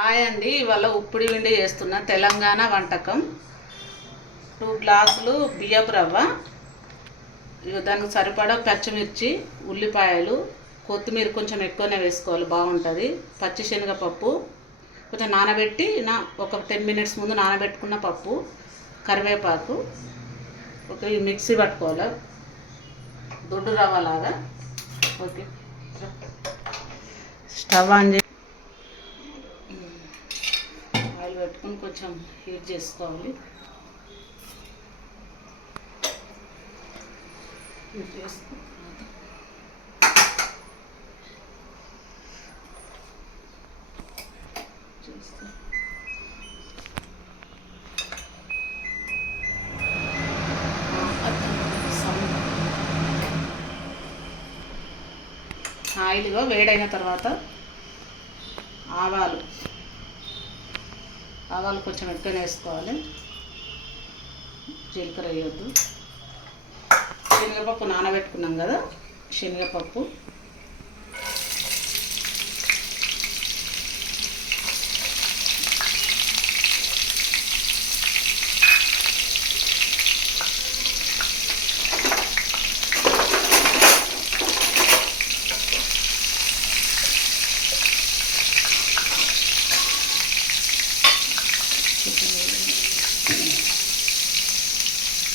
Hi అండి, ఇవాళ ఉప్పుడు విండి చేస్తున్న తెలంగాణ వంటకం. 2 గ్లాసులు బియ్యపు రవ్వ, దానికి సరిపడా పచ్చిమిర్చి, ఉల్లిపాయలు, కొత్తిమీర కొంచెం ఎక్కువనే వేసుకోవాలి, బాగుంటుంది. పచ్చి శనగపప్పు కొంచెం నానబెట్టి ఒక 10 మినిట్స్ ముందు నానబెట్టుకున్న పప్పు, కరివేపాకు, ఒక మిక్సీ పట్టుకోవాలి దొడ్డు రవ్వలాగా. ఓకే, స్టవ్ ఆన్ చేసి ఆయిల్ పెట్టుకొని కొంచెం హీట్ చేసుకోవాలి. హీట్ చేసుకుని ఆయిల్గా వేడైన తర్వాత ఆవాలు కొంచెం ఎక్కువ వేసుకోవాలి. జీలకర్ర వేయొద్దు. శనగపప్పు నానబెట్టుకున్నాం కదా, శనగపప్పు,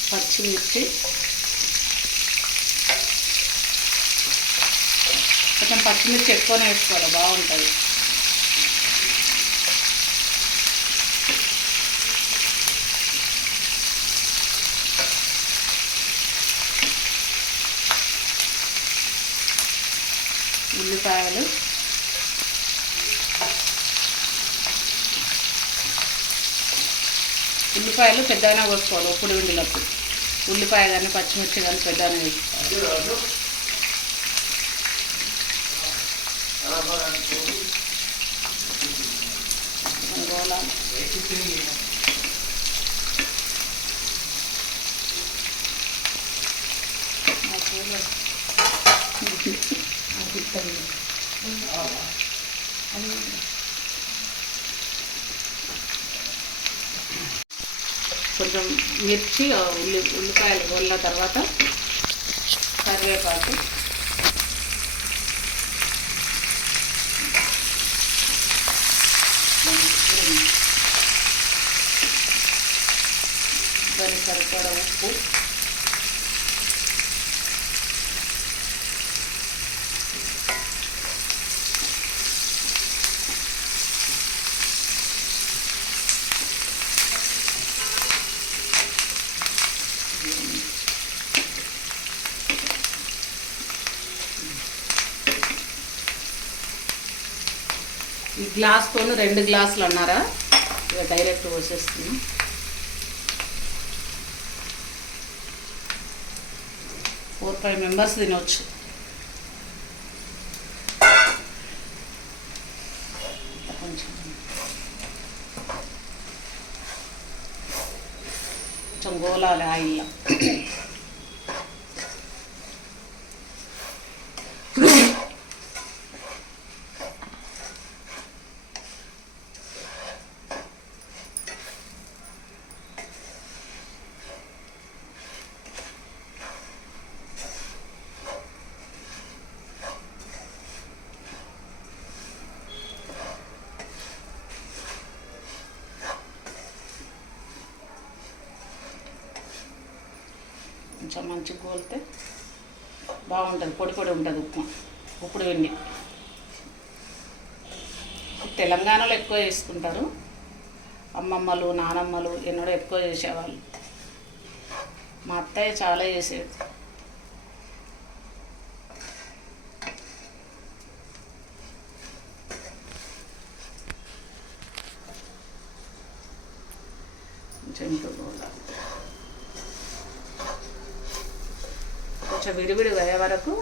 పచ్చిమిర్చి, కొంచెం పచ్చిమిర్చి ఎక్కువనే వేసుకోవాలి, బాగుంటుంది. ఉల్లిపాయలు, పెద్దగానే కోసుకోవాలి. ఉప్పుడు విండిలకు ఉల్లిపాయ కానీ పచ్చిమిర్చి కానీ పెద్దగానే వేసుకోవాలి. కొంచెం మిర్చి, ఉల్లిపాయలు గొల్ల తర్వాత కరివేపాకు, దానికి సరిపడా ఉప్పు, ఈ గ్లాస్తో 2 గ్లాసులు అన్నారా, ఇక డైరెక్ట్ పోసేస్తున్నా. 4-5 మెంబర్స్ తినవచ్చు. కొంచెం గోలాలి ఆయిల్లో. కొంచెం మంచిగా గోలితే బాగుంటుంది, పొడి పొడి ఉంటుంది ఉప్మా. ఉప్పుడు వెండి తెలంగాణలో ఎక్కువ చేసుకుంటారు. అమ్మమ్మలు, నానమ్మలు ఎన్నడూ ఎక్కువ చేసేవాళ్ళు. మా అత్తయ్య చాలా చేసేది. కొంచెం విడివిడి అయ్యే వరకు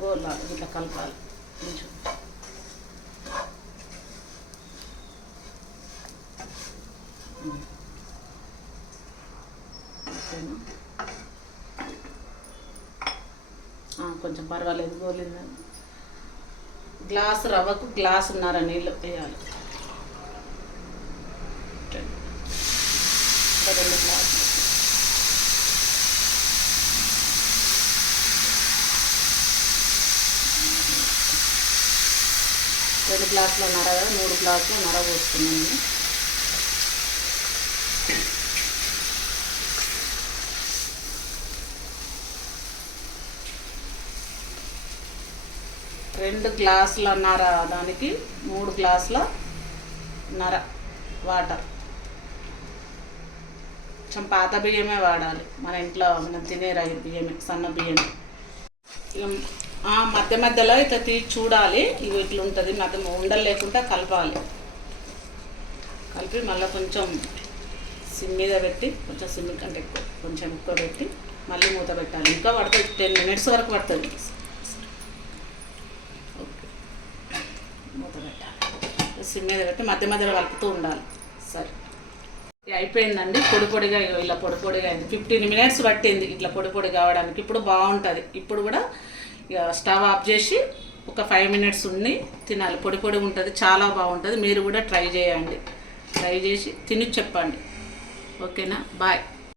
గోలాలి, ఇట్లా కలపాలి. కొంచెం కొంచెం పర్వాలేదు, గోలిందని. గ్లాసు రవ్వకు గ్లాసున్నర నీళ్ళు వేయాలి. గ్లాసుల నర కదా, 3 గ్లాసుల నర పోస్తున్నాను. నేను 2 గ్లాసుల నర దానికి 3 గ్లాసుల నర వాటర్. కొంచెం పాత బియ్యమే వాడాలి, మన ఇంట్లో మనం తినే బియ్యమే, సన్న బియ్యమే. మధ్య మధ్యలో ఇట్లా తీసి చూడాలి, ఇవి ఇట్లా ఉంటుంది, మధ్య ఉండలు లేకుండా కలపాలి. కలిపి మళ్ళీ కొంచెం సిమ్ మీద పెట్టి, కొంచెం సిమ్ కంటే కొంచెం ఎక్కువ పెట్టి మళ్ళీ మూత పెట్టాలి. ఇంకా పడుతుంది, 10 మినిట్స్ వరకు పడుతుంది. ఓకే, మూత పెట్టాలి, సిమ్ మీద పెట్టి మధ్య మధ్యలో కలుపుతూ ఉండాలి. సరే, అయిపోయిందండి. పొడి పొడిగా ఇలా పొడి పొడిగా అయింది. 15 మినిట్స్ పట్టింది ఇట్లా పొడి పొడి కావడానికి. ఇప్పుడు బాగుంటుంది. ఇప్పుడు కూడా స్టవ్ ఆఫ్ చేసి ఒక 5 మినిట్స్ ఉండి తినాలి. పొడి పొడి ఉంటుంది, చాలా బాగుంటుంది. మీరు కూడా ట్రై చేయండి, ట్రై చేసి తిని చెప్పండి. ఓకేనా? బాయ్.